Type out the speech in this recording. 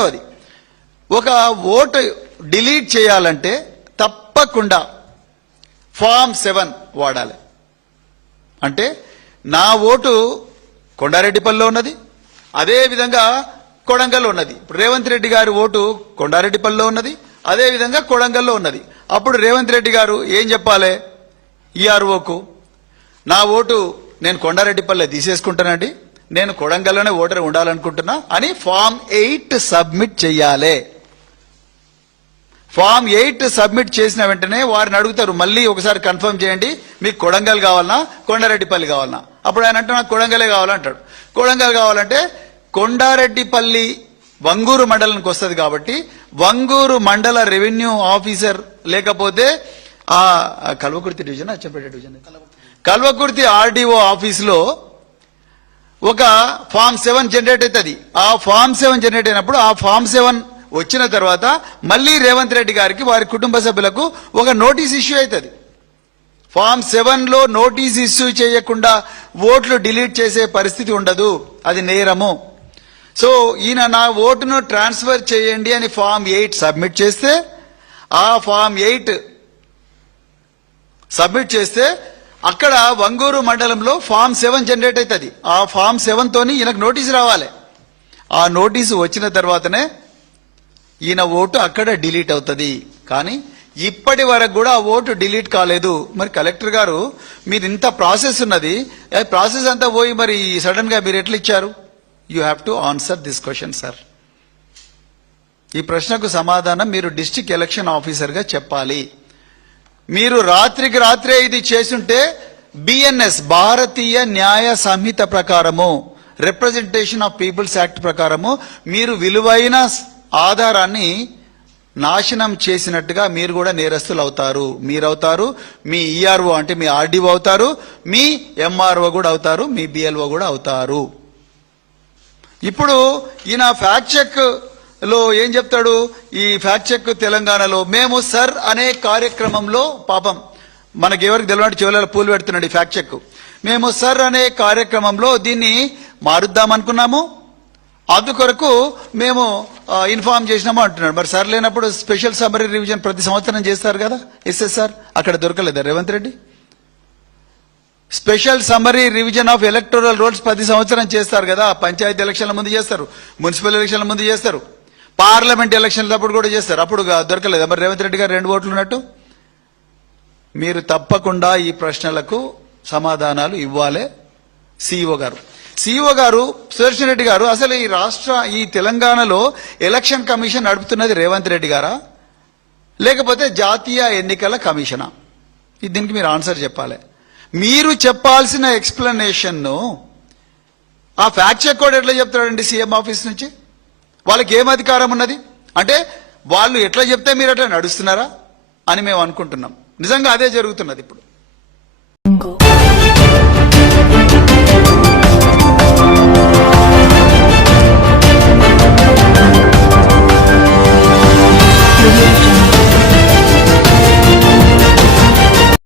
రెండవది, ఒక vote delete చేయాలంటే తప్పకుండా ఫామ్ 7 వాడాలి. అంటే నా ఓటు కొండారెడ్డిపల్లిలో ఉన్నది, అదేవిధంగా కొడంగల్లో ఉన్నది. ఇప్పుడు రేవంత్ రెడ్డి గారి ఓటు కొండారెడ్డిపల్లిలో ఉన్నది, అదేవిధంగా కొడంగల్లో ఉన్నది. అప్పుడు రేవంత్ రెడ్డి గారు ఏం చెప్పాలి ఈఆర్ఓకు, నా ఓటు నేను కొండారెడ్డిపల్లి తీసేసుకుంటానండి, నేను కొడంగల్లోనే ఓటర్ ఉండాలనుకుంటున్నా అని ఫామ్ 8 సబ్మిట్ చెయ్యాలి. ఫామ్ 8 సబ్మిట్ చేసిన వెంటనే వారిని అడుగుతారు, మళ్ళీ ఒకసారి కన్ఫర్మ్ చేయండి, మీకు కొడంగల్ కావాలన్నా కొండారెడ్డిపల్లి కావాలన్నా. అప్పుడు ఆయన అంటే నాకు కొడంగలే కావాలంటాడు. కొడంగల్ కావాలంటే కొండారెడ్డిపల్లి వంగూరు మండలానికి వస్తుంది కాబట్టి వంగూరు మండల రెవెన్యూ ఆఫీసర్ లేకపోతే ఆ Kalwakurthy division, Achampet division, Kalwakurthy RDO ఆఫీసులో ఒక ఫామ్ 7 జనరేట్ అవుతుంది. ఆ ఫామ్ 7 జనరేట్ అయినప్పుడు ఆ ఫామ్ 7 వచ్చిన తర్వాత మళ్ళీ రేవంత్ రెడ్డి గారికి వారి కుటుంబ సభ్యులకు ఒక నోటీస్ ఇష్యూ అవుతుంది. ఫామ్ 7లో నోటీస్ ఇష్యూ చేయకుండా ఓట్లు డిలీట్ చేసే పరిస్థితి ఉండదు, అది నేరము. సో ఈయన నా ఓటును ట్రాన్స్ఫర్ చేయండి అని ఫామ్ 8 సబ్మిట్ చేస్తే, ఆ ఫామ్ 8 సబ్మిట్ చేస్తే అక్కడ వంగూరు మండలంలో ఫామ్ 7 జనరేట్ అవుతుంది. ఆ ఫామ్ 7 తోని ఈయనకు నోటీసు రావాలి. ఆ నోటీసు వచ్చిన తర్వాతనే ఈయన ఓటు అక్కడ డిలీట్ అవుతుంది. కానీ ఇప్పటి వరకు కూడా ఆ ఓటు డిలీట్ కాలేదు. మరి కలెక్టర్ గారు, మీరు ఇంత ప్రాసెస్ ఉన్నది, ప్రాసెస్ అంతా పోయి మరి సడన్ గా మీరు ఎట్లా ఇచ్చారు? You have to answer this question sir. ఈ ప్రశ్నకు సమాధానం మీరు డిస్ట్రిక్ట్ ఎలక్షన్ ఆఫీసర్గా చెప్పాలి. మీరు రాత్రికి రాత్రే ఇది చేసుంటే బిఎన్ఎస్ భారతీయ న్యాయ సంహిత ప్రకారము, రిప్రజెంటేషన్ ఆఫ్ పీపుల్స్ యాక్ట్ ప్రకారము మీరు విలువైన ఆధారాన్ని నాశనం చేసినట్టుగా మీరు కూడా నేరస్తులు అవుతారు. మీరవుతారు, మీ ఈఆర్ఓ అంటే మీ ఆర్డీఓ అవుతారు, మీ ఎంఆర్ఓ కూడా అవుతారు, మీ బిఎల్ఓ కూడా అవుతారు. ఇప్పుడు ఈయన ఫ్యాక్ట్ చెక్ లో ఏం చెప్తాడు? ఈ ఫ్యాక్ట్ చెక్ తెలంగాణలో మేము సర్ అనే కార్యక్రమంలో, పాపం మనకి ఎవరికి తెలియనట్టు చివరిలో పూలు పెడుతున్నాడు ఈ ఫ్యాక్ట్ చెక్. మేము సర్ అనే కార్యక్రమంలో దీన్ని మారుద్దాం అనుకున్నాము, అందుకొరకు మేము ఇన్ఫార్మ్ చేసినాము అంటున్నాడు. మరి సార్ లేనప్పుడు స్పెషల్ సమ్మరీ రివిజన్ ప్రతి సంవత్సరం చేస్తారు కదా ఎస్ఎస్ఆర్, అక్కడ దొరకలేదా Revanth Reddy? Special summary revision of electoral rolls ప్రతి సంవత్సరం చేస్తారు కదా. పంచాయతీ ఎలక్షన్ల ముందు చేస్తారు, మున్సిపల్ ఎలక్షన్ల ముందు చేస్తారు, పార్లమెంట్ ఎలక్షన్ల అప్పుడు కూడా చేస్తారు. అప్పుడు దొరకలేదా మరి రేవంత్ రెడ్డి గారు 2 ఓట్లు ఉన్నట్టు? మీరు తప్పకుండా ఈ ప్రశ్నలకు సమాధానాలు ఇవ్వాలి. సిఇఓ గారు సుదర్శన్ రెడ్డి గారు, అసలు ఈ తెలంగాణలో ఎలక్షన్ కమిషన్ నడుపుతున్నది రేవంత్ రెడ్డి గారా లేకపోతే జాతీయ ఎన్నికల కమిషనా? దీనికి మీరు ఆన్సర్ చెప్పాలి. మీరు చెప్పాల్సిన ఎక్స్ప్లెనేషన్ ఆ ఫ్యాక్ట్ చెక్ కూడా ఎట్లా చెప్తాడండి సీఎం ఆఫీస్ నుంచి? వాళ్ళకి ఏం అధికారం ఉన్నది? అంటే వాళ్ళు ఎట్లా చెప్తే మీరు అట్లా నడుస్తున్నారా అని మేము అనుకుంటున్నాం. నిజంగా అదే జరుగుతున్నది ఇప్పుడు.